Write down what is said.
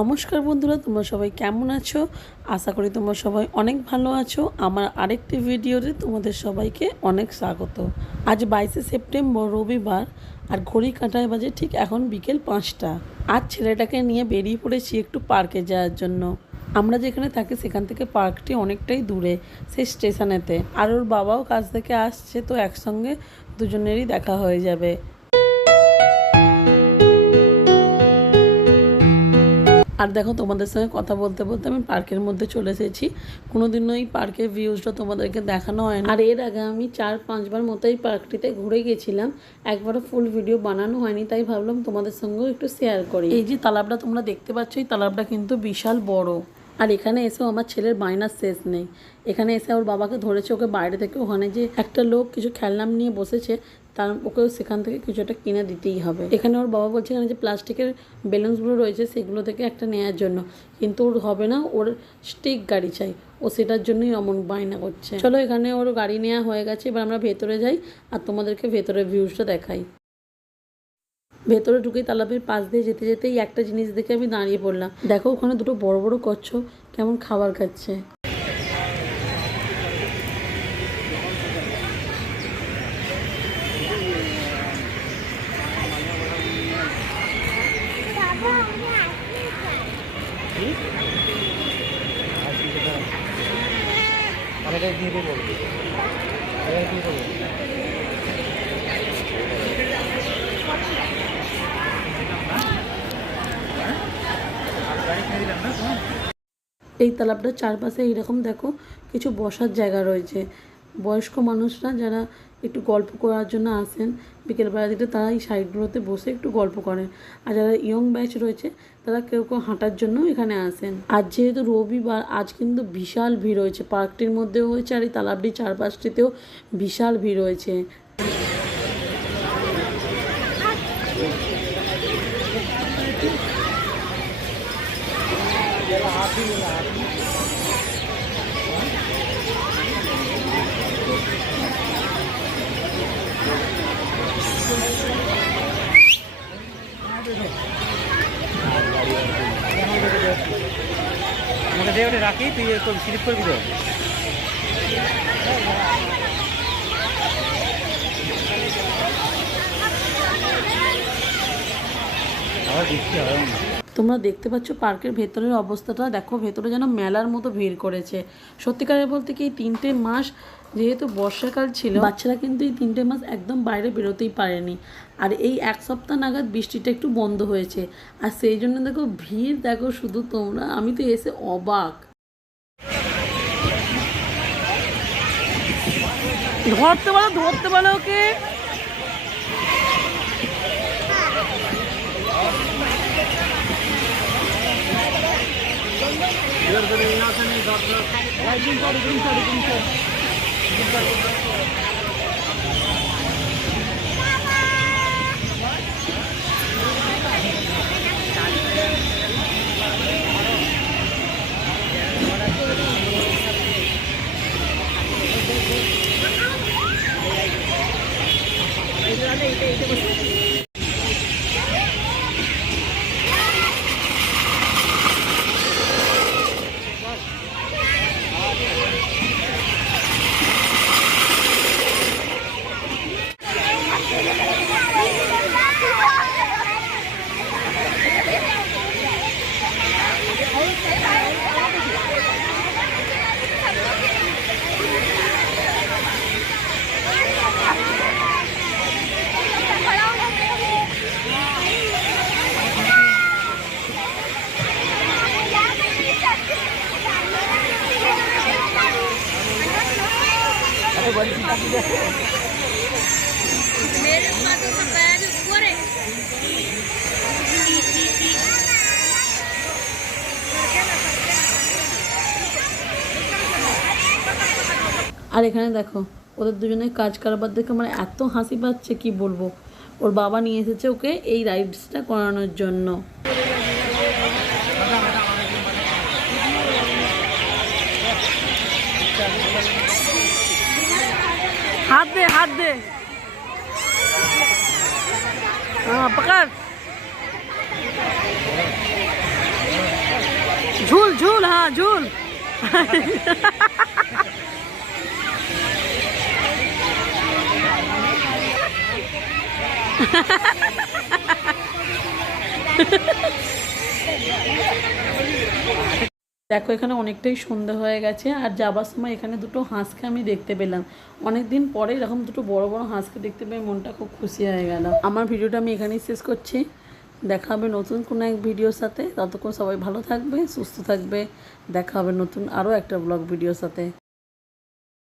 নমস্কার বন্ধুরা, তোমরা সবাই কেমন আছো? আশা করি তোমরা সবাই অনেক ভালো আছো। আমার আরেকটি ভিডিওতে তোমাদের সবাইকে অনেক স্বাগত। আজ 22শে সেপ্টেম্বর রবিবার, আর ঘড়ি কাঁটায় বাজে ঠিক এখন বিকেল 5টা। আজ ছেলেটাকে নিয়ে বেরিয়ে পড়েছি একটু পার্কে যাওয়ার জন্য। আমরা যেখানে থাকি সেখান থেকে পার্কটি অনেকটাই দূরে, সেই স্টেশনেতে। আর ওর বাবাও কাজ থেকে আসছে, তো একসঙ্গে দুজনেরই দেখা হয়ে যাবে। আর দেখো, তোমাদের সঙ্গে কথা বলতে বলতে আমি পার্কের মধ্যে চলে এসেছি। কোনোদিনও এই পার্কের ভিউজটা তোমাদেরকে দেখানো হয় না। আর এর আগে আমি 4-5 বার মতো এই পার্কটিতে ঘুরে গেছিলাম, একবারও ফুল ভিডিও বানানো হয়নি, তাই ভাবলাম তোমাদের সঙ্গেও একটু শেয়ার করি। এই যে তালাবটা তোমরা দেখতে পাচ্ছ, এই তালাবটা কিন্তু বিশাল বড়। আর এখানে এসেও আমার ছেলের বায়নার শেষ নেই। এখানে এসে ওর বাবাকে ধরেছে ওকে বাইরে থেকে, ওখানে যে একটা লোক কিছু খেলনা নিয়ে বসেছে, তার ওকেও সেখান থেকে কিছু একটা কিনে দিতেই হবে। এখানে ওর বাবা বলছে এখানে যে প্লাস্টিকের বেলুনসগুলো রয়েছে সেগুলো থেকে একটা নেওয়ার জন্য, কিন্তু ওর হবে না, ওর স্টিক গাড়ি চাই। ও সেটার জন্যই অমন বায়না করছে। চলো, এখানে ওর গাড়ি নেওয়া হয়ে গেছে, এবার আমরা ভেতরে যাই আর তোমাদেরকে ভেতরের ভিউজটা দেখাই। ভেতরে ঢুকেই তালাবের পাশ দিয়ে যেতে যেতেই একটা জিনিস দেখে আমি দাঁড়িয়ে পড়লাম। দেখো, ওখানে দুটো বড় বড় কচ্ছপ কেমন খাবার খাচ্ছে। এই তালাবটার চারপাশে এইরকম দেখো কিছু বসার জায়গা রয়েছে। বয়স্ক মানুষরা যারা একটু গল্প করার জন্য আসেন বিকেলবেলা দিকে, তারা এই সাইডগুলোতে বসে একটু গল্প করেন। আর যারা ইয়ং ব্যাচ রয়েছে তারা কেউ কেউ হাঁটার জন্য এখানে আসেন। আর যেহেতু রবিবার, আজ কিন্তু বিশাল ভিড় হয়েছে, পার্কটির মধ্যেও হয়েছে আর এই তালাবটির চারপাশটিতেও বিশাল ভিড় হয়েছে। আমাকে দিয়ে ওটা রাখি, তুই স্লিপ করবি তো। আবার বৃষ্টি হবে না। তোমরা দেখতে পাচ্ছ পার্কের ভেতরের অবস্থাটা, দেখো ভেতরে যেন মেলার মতো ভিড় করেছে। সত্যিকারের বলতে কি, এই 3টে মাস যেহেতু বর্ষাকাল ছিল, বাচ্চারা কিন্তু এই 3টে মাস একদম বাইরে বেরোতেই পারেনি। আর এই এক সপ্তাহ নাগাদ বৃষ্টিটা একটু বন্ধ হয়েছে, আর সেই জন্য দেখো ভিড়, দেখো শুধু তোমরা, আমি তো এসে অবাক। ধরতে বলো ওকে। मेरे पास तो सब गया भी ऊपर है। আর এখানে দেখো ওদের দুজনের কাজ কারবার দেখে আমার এত হাসি পাচ্ছে, কি বলবো। ওর বাবা নিয়ে এসেছে ওকে এই রাইডসটা করানোর জন্য। हाथ दे हाथ दे। हाँ पकड़। ঝুল ঝুল, হ্যাঁ ঝুল। দেখো এখানে অনেকটাই সন্ধ্যা হয়ে গেছে, আর যাবার সময় এখানে দুটো হাঁসকে আমি দেখতে পেলাম। অনেকদিন পরে এরকম দুটো বড় বড় হাঁসকে দেখতে পেয়ে মনটা খুব খুশি হয়ে গেল। আমার ভিডিওটা আমি এখানেই শেষ করছি। দেখা হবে নতুন কোনো এক ভিডিওর সাথে। ততক্ষণ সবাই ভালো থাকবে, সুস্থ থাকবে। দেখা হবে নতুন আরও একটা ব্লগ ভিডিওর সাথে।